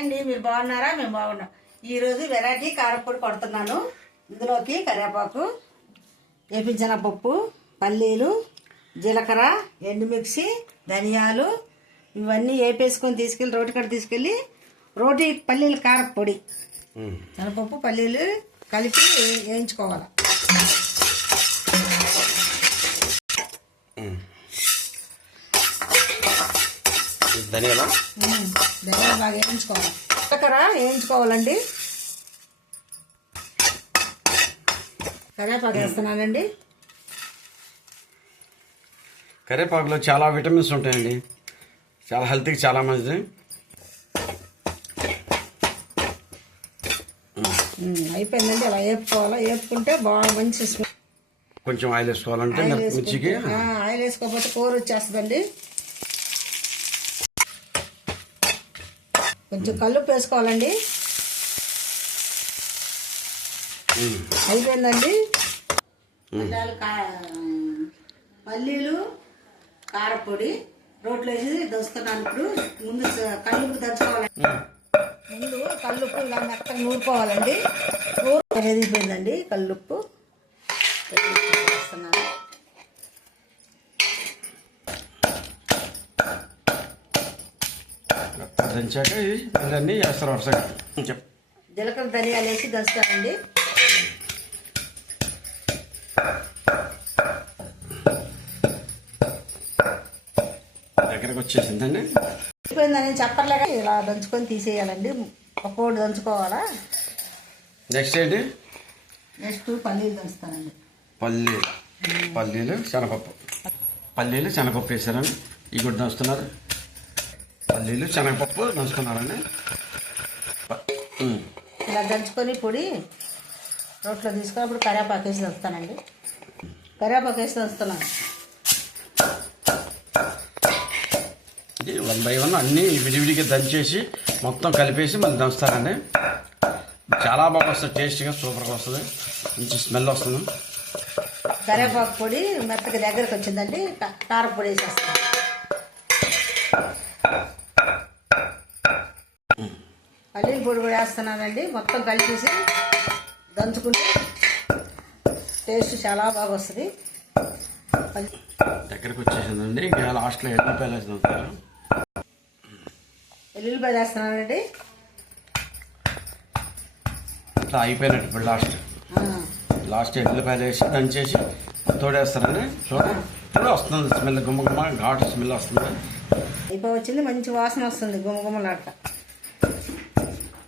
అండి మీరు బాగున్నారా? మేము బాగున్నాం. ఈరోజు వెరైటీ కారపొడి కొడుతున్నాను. ఇందులోకి కరివేపాకు, వేపించనపప్పు, పల్లీలు, జీలకర్ర, ఎండుమిర్చి, ధనియాలు ఇవన్నీ వేపేసుకొని తీసుకెళ్ళి రోటి కాడ తీసుకెళ్ళి రోటి పల్లీలు కారపొడి శనగపప్పు పల్లీలు కలిపి వేయించుకోవాలి. ధనియాలు బాగా వేయించుకోవాలి. జీలకర్ర వేయించుకోవాలండి. కరివేపాకు వేస్తున్నానండి. కరివేపాకులో చాలా విటమిన్స్ ఉంటాయండి, చాలా హెల్త్కి చాలా మంచిది. అయిపోయిందండి. అలా వేపుకోవాలి. వేపుకుంటే బాగా మంచి స్మెల్. కొంచెం ఆయిల్ వేసుకోవాలంటే మిర్చికి ఆయిల్ వేసుకోకపోతే కూర వచ్చేస్తుందండి. కొంచెం కల్లుప్పు వేసుకోవాలండి. అయిపోయిందండి. పల్లీలు కారపొడి రోట్లో వేసి దంచుతున్నాను. ఇప్పుడు ముందు కల్లుప్పు దంచుకోవాలండి. ముందు కల్లుప్పు ఇలా మెత్తగా నూరుకోవాలండి. ఎదిగిపోయిందండి కల్లుప్పు వేస్తున్నాను. దంచాక ఇవన్నీ వేస్తారు వరుసగా. జీలకర్ర ధనియాలు వేసి దంచుతానండి. దగ్గరకు వచ్చేసిందండి. అయిపోయిందని చెప్పర్లేక ఇలా దంచుకొని తీసేయాలండి. ఒక్కోటి దంచుకోవాలా. నెక్స్ట్ ఏంటి? నెక్స్ట్ పల్లీలు దంచుతానండి. పల్లీలు శనగపప్పు వేసారండి. ఇవి కూడా దంచుతున్నారు. పల్లీలు శనగపప్పు దంచుకున్నారండి. ఇలా దంచుకొని పొడి రోట్లో తీసుకొని అప్పుడు కరివేపాకు వేసి దంచుతానండి. కరివేపాకు వేసి దంచుతున్నాను. ఇది 1 by 1 అన్నీ విడివిడిగా దంచేసి మొత్తం కలిపేసి మళ్ళీ దంచుతారండి. చాలా బాగా వస్తుంది, టేస్ట్గా సూపర్గా వస్తుంది, మంచి స్మెల్ వస్తుంది. కరివేపాకు పొడి మెత్తగా దగ్గరకు వచ్చిందండి. కారపొడి వేసేస్తాను. పల్లీల పొడి కూడా వేస్తున్నానండి. మొత్తం కలిపేసి దంచుకుంటే టేస్ట్ చాలా బాగా వస్తుంది. దగ్గరకు వచ్చేసిందండి. ఇంకా లాస్ట్లో ఎల్లుల్లిపాయలు వేసి దంచుతారు. ఎల్లుల్లిపాయలు వేస్తున్నానండి. అట్లా అయిపోయినట్టు ఇప్పుడు లాస్ట్ ఎల్లుల్లిపాయలు వేసి దంచేసి తోడేస్తారండి. చూడ వస్తుంది స్మెల్, గుమ్మ ఘాటు స్మెల్ వస్తుంది. అయిపోయి వచ్చింది. మంచి వాసన వస్తుంది గుమ్మగుమ్మలాట.